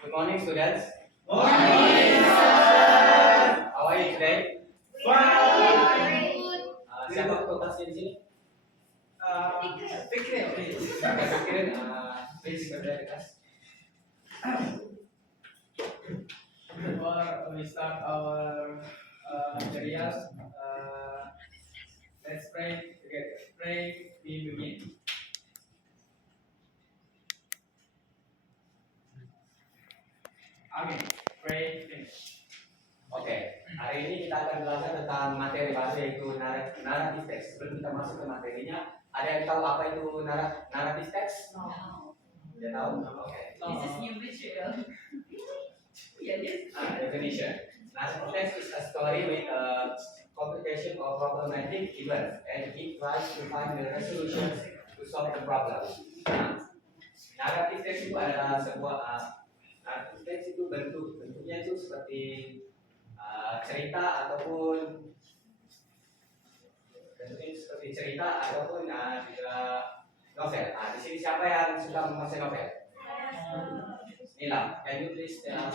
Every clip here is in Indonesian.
Good morning, students. Morning, How are you today? Siapa ketua kelasnya di sini? Fikri, please. Pikirin, please berada di kelas. Before we start our materials, let's pray together. Pray, we begin. Amin. Pray, finish. Oke, hari ini kita akan belajar tentang materi baru yaitu naratif teks. Sebelum kita masuk ke materinya, ada yang tahu apa itu naratif teks? No. Tidak tahu? Oke. This is new material. Yeah, yes. Definition. Narrative text is a story with a complication of problematic events and it tries to find the resolution to solve the problem. Nah, naratif text itu adalah sebuah naratif text itu bentuknya itu seperti cerita ataupun bentuknya seperti cerita ataupun juga novel. Di sini siapa yang suka membaca novel? Nila, can you please tell us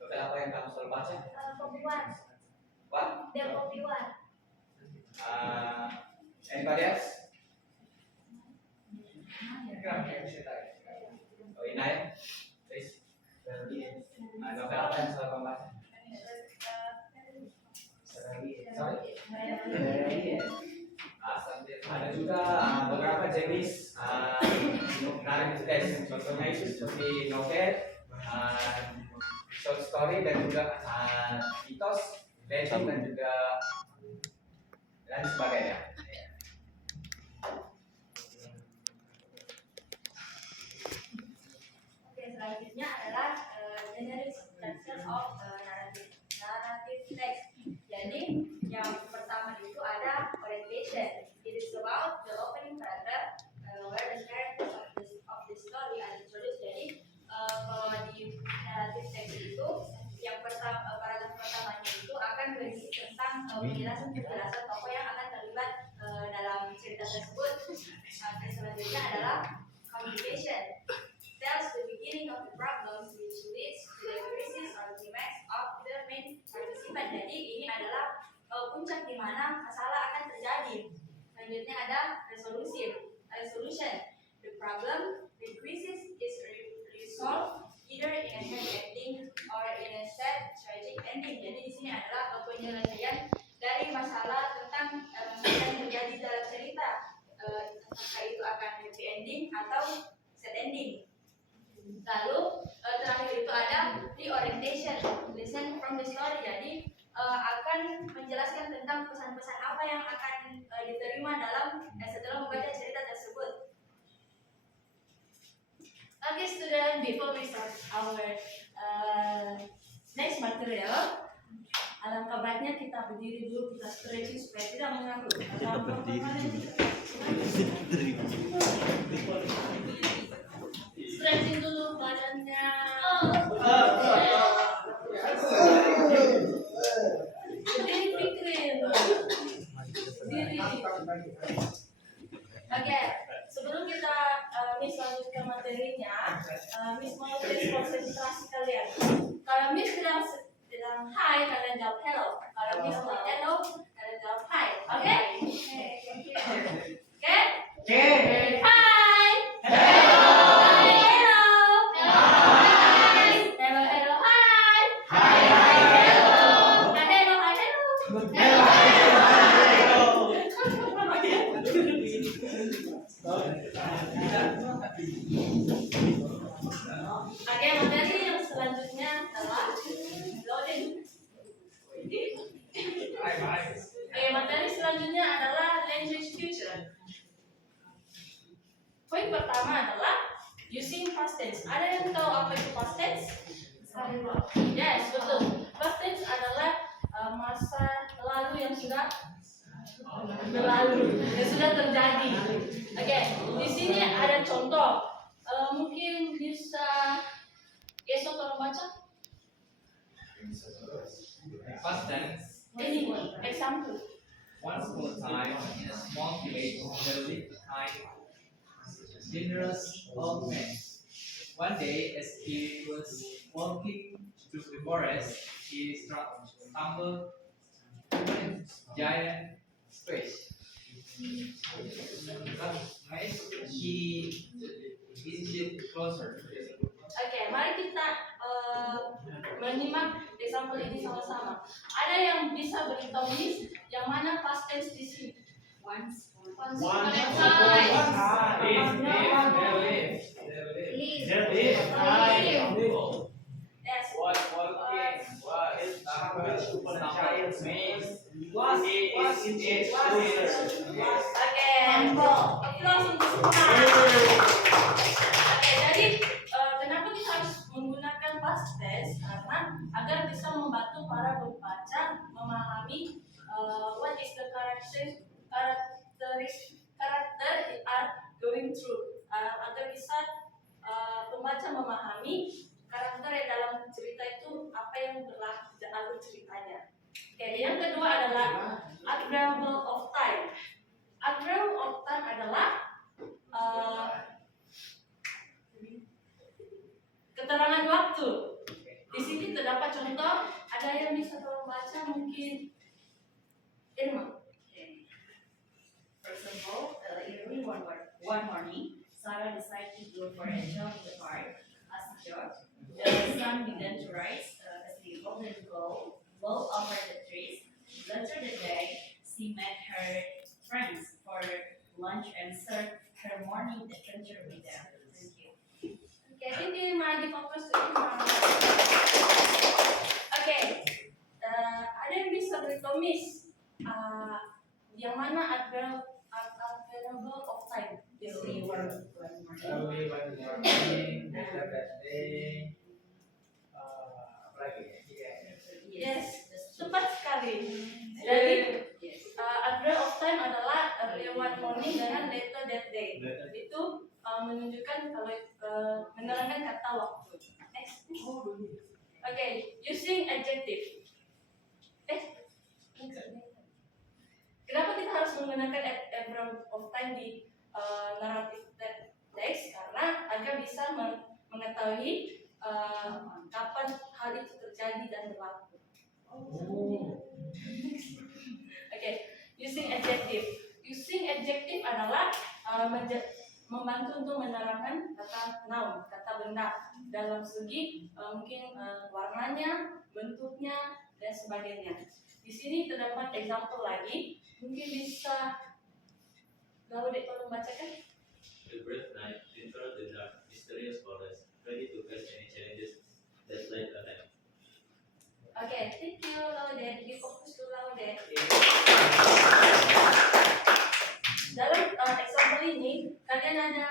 novel apa yang kamu selalu baca? Pembuat. What? Dia pembuat. Anybody else? Oh, Inaya, please. Novel apa yang selalu kamu baca? Sorry? Ada juga beberapa jenis naratif text. Contohnya itu seperti novel, short story dan juga mitos, legend dan juga dan sebagainya. Oke, selanjutnya adalah generic structure of narrative text. Jadi yang pertama itu ada orientation. It is about the opening paragraph where the characters of the story are introduced. Jadi kalau di narrative text itu yang pertama paragraf pertamanya itu akan berisi tentang penjelasan tokoh yang akan terlibat dalam cerita tersebut. Selanjutnya adalah communication. Tells the beginning of the problems which leads to the crisis or climax of the main participant. Jadi ini adalah puncak di mana masalah akan terjadi. Selanjutnya ada resolution. The problem, the crisis is resolved either in a happy ending or in a sad tragic ending. Jadi di sini adalah penyelesaian dari masalah tentang masalah yang terjadi dalam cerita. Apakah itu akan happy ending atau sad ending. Lalu terakhir itu ada reorientation, listen from the story. Jadi akan menjelaskan tentang pesan-pesan apa yang akan diterima dalam setelah membaca cerita tersebut. Okay, student, before we start our next material, alangkah baiknya kita berdiri dulu, kita stretching supaya tidak mengganggu. Kita berdiri dulu. Stretching dulu badannya. Berdiri, pikirin. Berdiri. Oke, sebelum kita Miss lanjut ke materinya, Miss mau tes konsentrasi kalian. Kalau Miss bilang hi, kalian jawab hello. Kalau Miss bilang hello, kalian jawab hi. Oke? Oke? Hi. Oke, materi yang selanjutnya adalah loading. Oke, materi selanjutnya adalah language future. Poin pertama adalah using past tense. Ada yang tahu apa itu past tense? Yes, betul. Past tense adalah masa lalu yang sudah berlalu, yang sudah terjadi. Oke, di sini ada contoh. Mungkin bisa esok tolong baca. Past tense. Ini example. Once upon a time, in a small village, there lived a kind, generous old man One day, as he was walking through the forest, he stumbled into a giant fish. He inches closer. Oke, mari kita menyimak example ini sama-sama. Ada yang bisa beritahu Miss yang mana past tense di sini? Once. Once. One Correct. time. Yes. Oke, applause untuk semua. Oke, jadi kenapa kita harus menggunakan past tense? Karena agar bisa membantu para pembaca memahami what is the character are going through. Agar bisa pembaca memahami karakter yang dalam cerita itu apa yang berlaku dalam ceritanya. Oke, yang kedua adalah admirable of time. Admirable of time adalah keterangan waktu. Di sini terdapat contoh, ada yang bisa tolong baca mungkin Irma. First of all, early one morning, Sarah decided to go for a jog in the park. As a jog, the sun began to rise as the golden glow over the trees. Later that day, she met her friends for lunch and served her morning adventure with them. Thank you. Oke, ini lagi fokus ke Irma. Oke, ada yang bisa beritahu Miss yang mana admirable of time? Early one morning. Yes, tepat sekali. Jadi admirable of time adalah early one morning dengan later that day. Itu menunjukkan kalau menerangkan kata waktu. Next. Oke, using adjective. Kenapa kita harus menggunakan adverb of time di narrative text? Karena agar bisa mengetahui kapan hal itu terjadi dan berlaku. Oke, using adjective. Using adjective adalah membantu untuk menerangkan kata noun, kata benda dalam segi mungkin warnanya, bentuknya, dan sebagainya. Di sini terdapat example lagi, mungkin bisa Laude tolong bacakan. The bright night entered the dark, mysterious forest, ready to face any challenges that lay ahead. Oke, thank you Laude. Di fokus dulu Laude. Dalam example ini kalian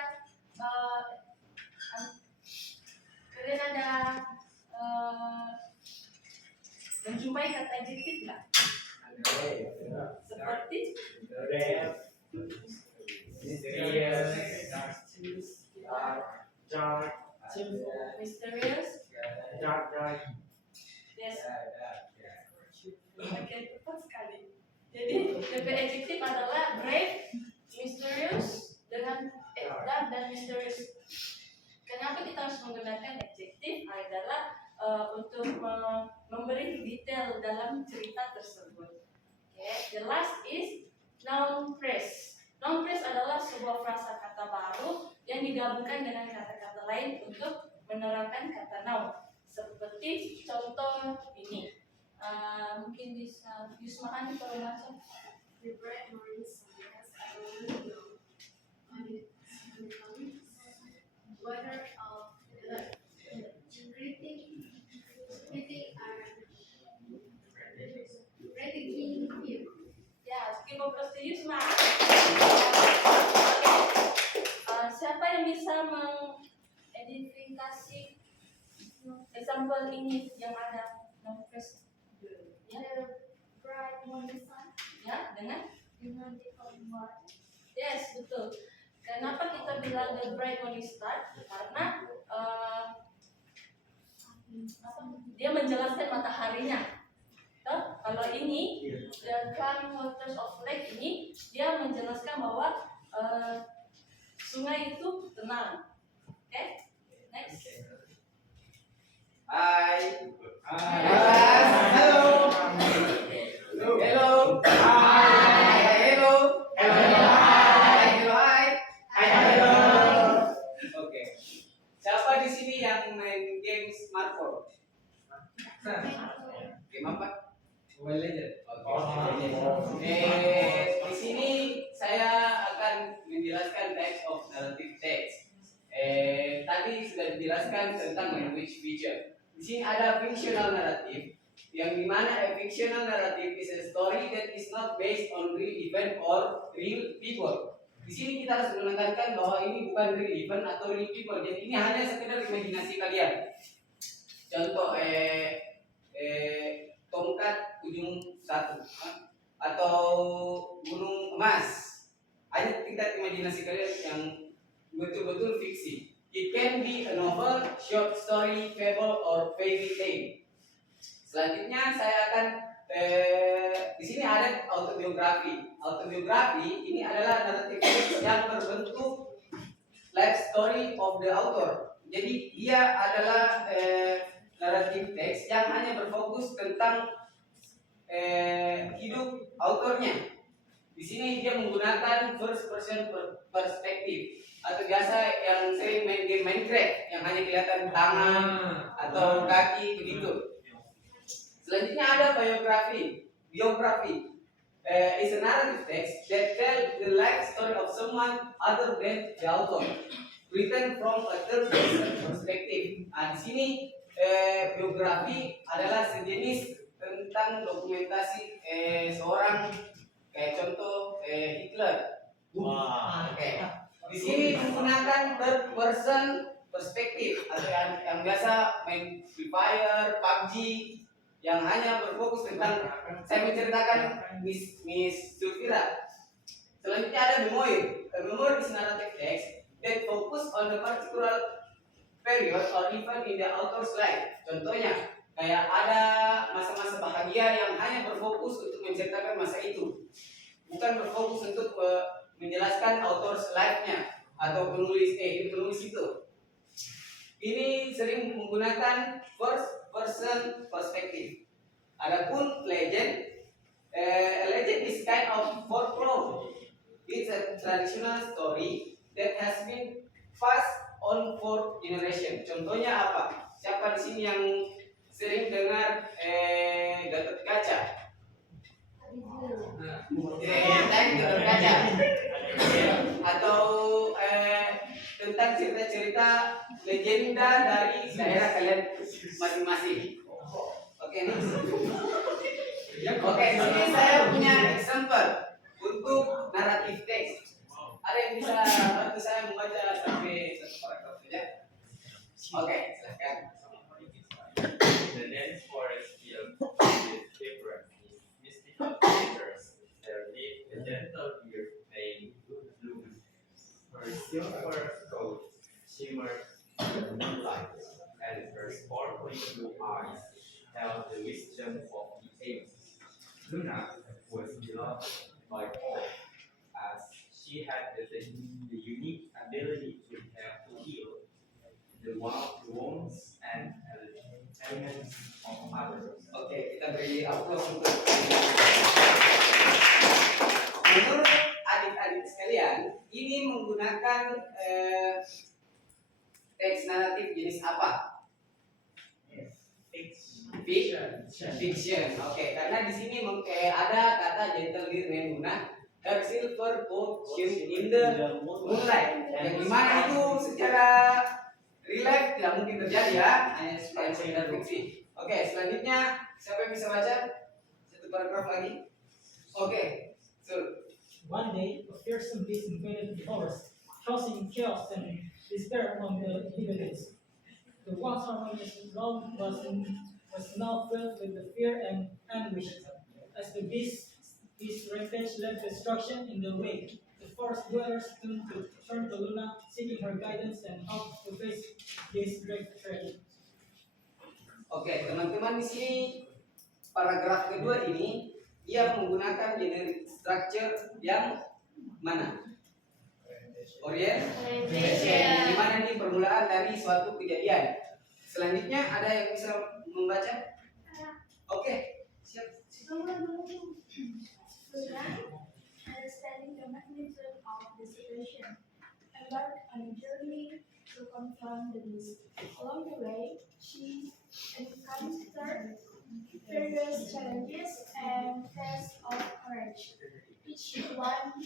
ada menjumpai kata adjective nggak? Seperti mysterious. Yes. Oke, tepat sekali. Jadi DP adjective adalah brave, mysterious, dan mysterious. Kenapa kita harus menggunakan adjective? Adalah untuk memberi detail dalam cerita tersebut. Okay. The last is noun phrase. Noun phrase adalah sebuah frasa kata baru yang digabungkan dengan kata-kata lain untuk menerangkan kata noun. Seperti contoh ini. Mungkin bisa Yusma kalau baca. The bright morning sun has already known on its whether greeting you. Ya, kita fokus ke Yusma. Oke. Siapa yang bisa mengidentifikasi example ini yang ada noun phrase? Ya, Bright morning sun ya, dengan the calling water. yes, betul. Kenapa kita bilang the bright morning star? Karena dia menjelaskan mataharinya. Kalau ini the calm waters of lake ini dia menjelaskan bahwa sungai itu tenang. Oke, next. sini yang main game smartphone? Game apa? Mobile Legend. Di sini saya akan menjelaskan types of narrative text. Tadi sudah dijelaskan tentang language feature. Di sini ada fictional narrative, yang dimana a fictional narrative is a story that is not based on real event or real people. Di sini kita harus menekankan bahwa ini bukan real event atau real people. Jadi ini hanya sekedar imajinasi kalian. Contoh tongkat ujung satu atau gunung emas. Hanya tingkat imajinasi kalian yang betul-betul fiksi. It can be a novel, short story, fable, or fairy tale. Selanjutnya saya akan di sini ada autobiografi. Autobiografi ini adalah narrative text yang berbentuk life story of the author. Jadi dia adalah narrative text yang hanya berfokus tentang hidup autornya. Di sini dia menggunakan first person perspective atau biasa yang sering main game Minecraft yang hanya kelihatan tangan atau kaki begitu. Selanjutnya ada biografi. Biografi is a narrative text that tells the life story of someone other than the author, written from a third person perspective. Nah, di sini biografi adalah sejenis tentang dokumentasi seorang, kayak contoh Hitler. Oke. Di sini menggunakan third person perspektif atau yang biasa main Free Fire, PUBG, yang hanya berfokus tentang saya menceritakan Miss Zulfira. Selanjutnya ada memoir. A memoir is narrative text that focus on the particular period or event in the author's life. Contohnya, kayak ada masa-masa bahagia yang hanya berfokus untuk menceritakan masa itu, bukan berfokus untuk menjelaskan author's life-nya atau penulis itu. Ini sering menggunakan first person perspective. Adapun legend, a legend is kind of folklore. It's a traditional story that has been passed on for generation. Contohnya apa? Siapa di sini yang sering dengar Gatot Kaca? Tentang Gatot Kaca atau tentang cerita-cerita legenda dari daerah kalian masing-masing. Oke, nih. Oke, di sini saya punya example untuk narrative text. Ada yang bisa bantu saya membaca sampai satu paragraf saja? Oke, silakan. The dense forest filled with different mystical creatures. There lived a gentle deer named Bloom. Her silver coat shimmered in the moonlight, and her sparkling blue eyes held the wisdom of the ages. Luna was beloved by all, as she had the unique ability to heal the wounds and elements of others. Oke, kita beri aplaus untuk menurut adik-adik sekalian, ini menggunakan teks naratif jenis apa? Fiction. Oke, karena di sini ada kata gentle deer named Luna. Her silver coat shone in the moonlight. Yang dimana itu secara real life tidak mungkin terjadi ya, hanya sekedar fiksi. Oke, selanjutnya siapa yang bisa baca satu paragraf lagi? Oke, One day, a fearsome beast invaded the forest, causing chaos and despair among the inhabitants. The once harmonious realm was now filled with the fear and anguish. As the beast's rampage left destruction in the wake, the forest dwellers turned to Luna, seeking her guidance and help to face this great tragedy. Oke, teman-teman, di sini paragraf kedua ini ia menggunakan generic structure yang mana? Orientation. Di mana ini permulaan dari suatu kejadian. Selanjutnya ada yang bisa membaca? Oke, siap. Understanding the magnitude of the situation, embark on a journey to confront the beast. Along the way, she encountered various challenges and tests of courage, each one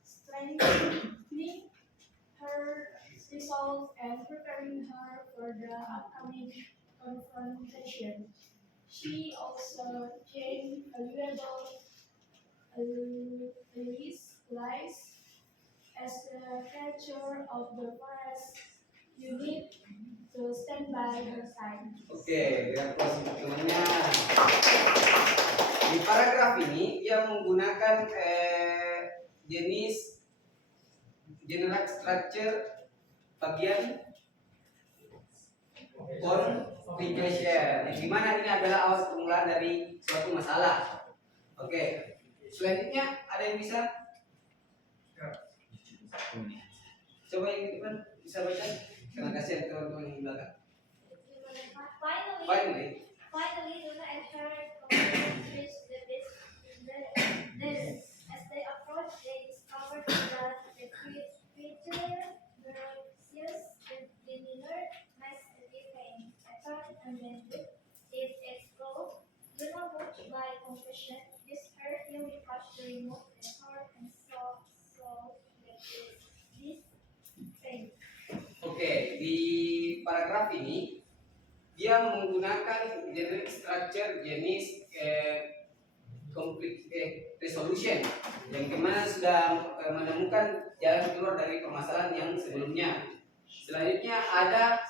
strengthening her resolve and preparing her for the upcoming confrontation. She also gained valuable allies as the creature of the forest. You need to stand by her side. Oke, biar closing teman-temannya. Di paragraf ini dia menggunakan jenis general structure bagian complication, yang dimana ini adalah awal permulaan dari suatu masalah. Oke, selanjutnya ada yang bisa? Coba yang itu kan bisa baca. Terima kasih teman-teman yang di belakang. Finally, Finally, Luna and her companions reach the base. As they approach, they discover that the creature Perseus, the demeanor, makes a different attack and then it explodes. Luna moved by compassion, this her healing touch to remove the heart and soul that is this pain. oke, di paragraf ini dia menggunakan generic structure jenis conflict resolution yang kemana sudah menemukan jalan keluar dari permasalahan yang sebelumnya. Selanjutnya ada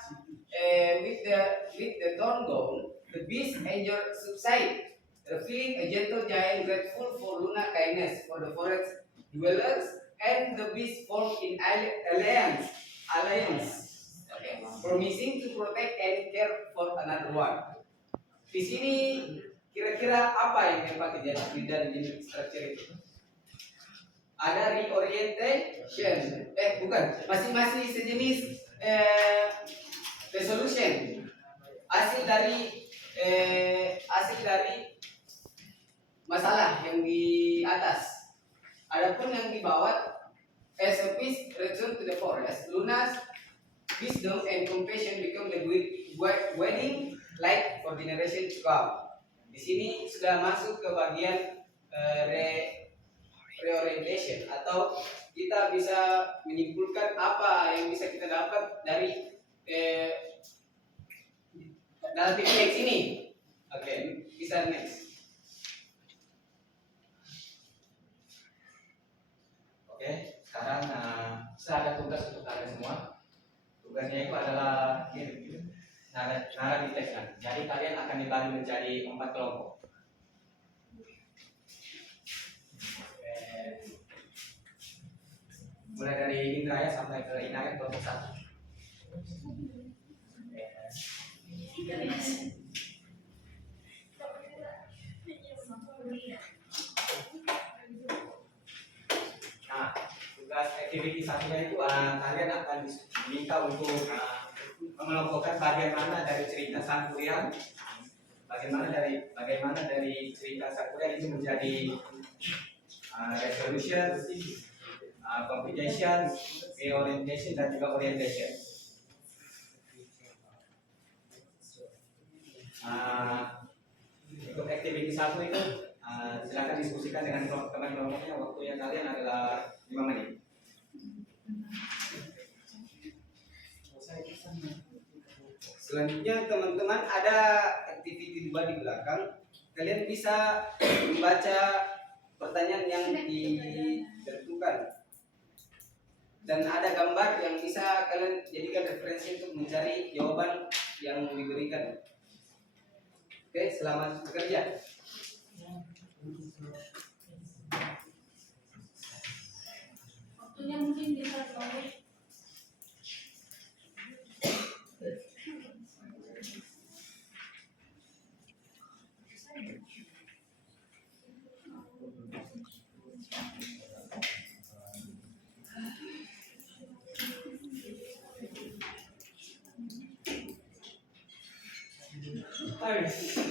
with the thorn gone, the beast anger subside, revealing a gentle giant grateful for Luna kindness for the forest dwellers, and the beast form in alliance. Okay. Promising to protect and care for another one. Di sini kira-kira apa yang dapat dijadikan dari generic structure itu? Ada reorientation, bukan, masing-masing sejenis resolution. Hasil dari masalah yang di atas. Adapun yang di bawah, as a beast return to the forest, Luna's wisdom and compassion become the wedding light for generation to come. Di sini sudah masuk ke bagian reorientation, atau kita bisa menyimpulkan apa yang bisa kita dapat dari dalam teks ini. Oke, bisa next. Oke, sekarang saya ada tugas untuk kalian semua. Tugasnya itu adalah narasi teks. Jadi kalian akan dibagi menjadi 4 kelompok. Mulai dari Indraya sampai ke Inayat kelompok 1. Nah, tugas activity satunya itu kalian akan diminta untuk mengelompokkan bagian mana dari cerita Sang Kuryang, bagaimana dari cerita Sang Kuryang itu menjadi resolution, complication, reorientation, dan juga orientation. Untuk activity 1 itu silakan diskusikan dengan teman kelompoknya. Waktunya kalian adalah 5 menit. Selanjutnya teman-teman ada activity 2 di belakang. Kalian bisa membaca pertanyaan yang ditentukan. Dan ada gambar yang bisa kalian jadikan referensi untuk mencari jawaban yang diberikan. Oke, selamat bekerja. Waktunya mungkin bisa tahu. Iris.